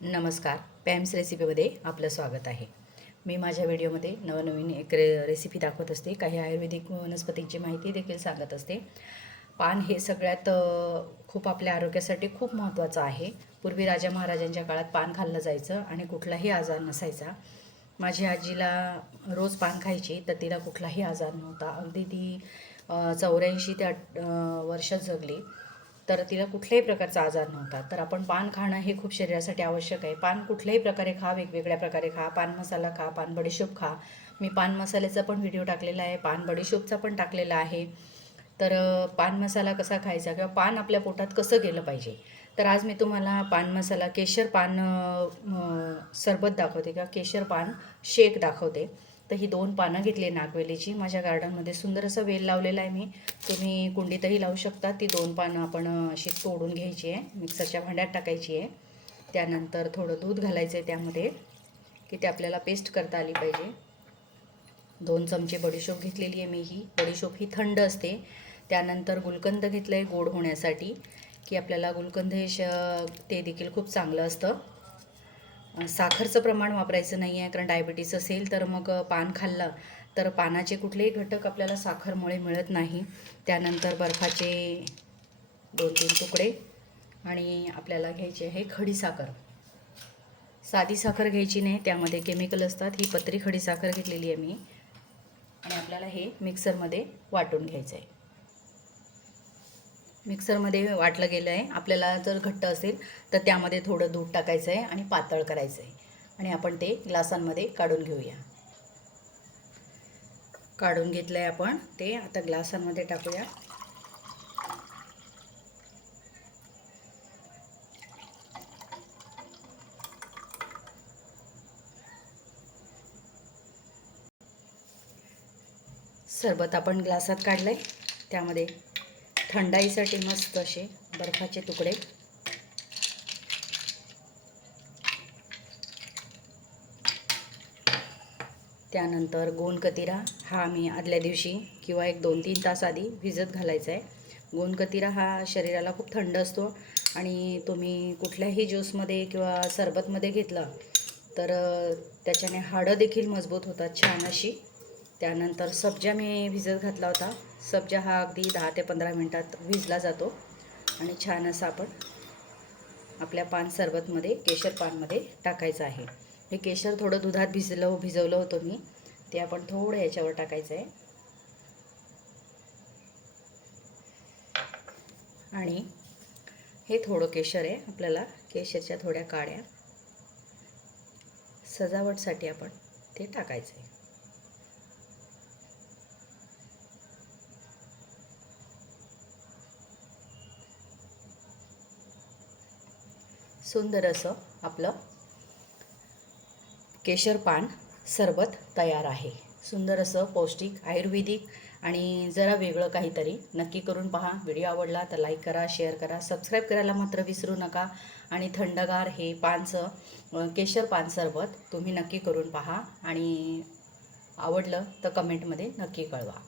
नमस्कार पॅम्स रेसिपीमध्ये आपलं स्वागत आहे. मी माझ्या व्हिडिओमध्ये नवनवीन एक रे रेसिपी दाखवत असते. काही आयुर्वेदिक वनस्पतींची माहिती देखील सांगत असते. पान हे सगळ्यात खूप आपल्या आरोग्यासाठी खूप महत्त्वाचं आहे. पूर्वी राजा महाराजांच्या काळात पान खाल्लं जायचं आणि कुठलाही आजार नसायचा. माझी आजीला रोज पान खायची तर तिला कुठलाही आजार नव्हता. अगदी ती चौऱ्याऐंशी ते अठ वर्ष जगली. तर तिला कुठल्याही प्रकारचा आजार नव्हता. तर आपण पान खाणं हे खूप शरीरासाठी आवश्यक आहे. पान कुठल्याही प्रकारे खा वेगवेगळ्या प्रकारे खा. पान मसाला खा पान बडीशोप खा. मी पान मसाल्याचा पण व्हिडिओ टाकलेला आहे. पान बडीशोपचा पण टाकलेला आहे. तर पान मसाला कसा खायचा किंवा पान आपल्या पोटात कसं गेलं पाहिजे? तर आज मी तुम्हाला पान मसाला केशर पान सरबत दाखवते किंवा केशर पान शेक दाखवते. तर ही दोन पानं घेतली नागवेलीची. माझ्या गार्डनमध्ये सुंदर असं वेल लावलेला आहे मी. तुम्ही कुंडीतही लावू शकता. ती दोन पानं आपण अशी तोडून घ्यायची आहे. मिक्सरच्या भांड्यात टाकायची आहे. त्यानंतर थोडं दूध घालायचं आहे त्यामध्ये की ते आपल्याला पेस्ट करता आली पाहिजे. दोन चमचे बडीशोप घेतलेली आहे मी ही. बडीशोप ही थंड असते. त्यानंतर गुलकंद घेतलं आहे गोड होण्यासाठी की आपल्याला गुलकंद हे श ते देखील खूप चांगलं असतं. साखरचं प्रमाण वापरायचं नाही आहे कारण डायबिटीस असेल तर मग पान खाल्लं तर पानाचे कुठलेही घटक आपल्याला साखरमुळे मिळत नाही. त्यानंतर बर्फाचे दोन तीन तुकडे आणि आपल्याला घ्यायची आहे खडी साखर. साधी साखर घ्यायची नाही त्यामध्ये केमिकल असतात. ही पत्री खडी साखर घेतलेली आहे मी. आणि आपल्याला हे मिक्सरमध्ये वाटून घ्यायचं आहे. मिक्सरमध्ये वाटलं गेलं आहे. आपल्याला जर घट्ट असेल तर त्यामध्ये थोडं दूध टाकायचं आहे आणि पातळ करायचं आहे. आणि आपण ते ग्लासांमध्ये काढून घेऊया. काढून घेतलं आहे आपण ते. आता ग्लासांमध्ये टाकूया. सरबत आपण ग्लासात काढलं आहे त्यामध्ये थंडाईसाठी मस्त असे बर्फाचे तुकडे. त्यानंतर गोंदकतिरा हा मी आदल्या दिवशी किंवा एक दोन तीन तास आधी भिजत घालायचा आहे गोंदकतिरा हा शरीराला खूप थंड असतो आणि तुम्ही कुठल्याही ज्यूसमध्ये किंवा सरबतमध्ये घेतला तर त्याच्याने हाडं देखील मजबूत होतात छान अशी. त्यानंतर सब्जा मी भिजत घातला होता. सब्जा हा अगदी दहा ते पंधरा मिनटात भिजला जातो. आणि छान असा आपण आपल्या पान सरबतमध्ये केशर पानमध्ये टाकायचं आहे. हे केशर थोडं दुधात भिजलं भिजवलं होतं मी. ते आपण थोडं याच्यावर टाकायचं आहे. आणि हे थोडं केशर आहे. आपल्याला केशरच्या थोड्या काड्या सजावटसाठी आपण ते टाकायचं आहे. सुंदर असं आपलं केशर पान सरबत तयार आहे. सुंदर असं पौष्टिक आयुर्वेदिक आणि जरा वेगळं काहीतरी नक्की करून पहा. व्हिडिओ आवडला तर लाईक करा शेअर करा सबस्क्राईब करायला मात्र विसरू नका. आणि थंडगार हे पानचं केशरपान केशर पान सरबत तुम्ही नक्की करून पहा. आणि आवडलं तर कमेंटमध्ये नक्की कळवा.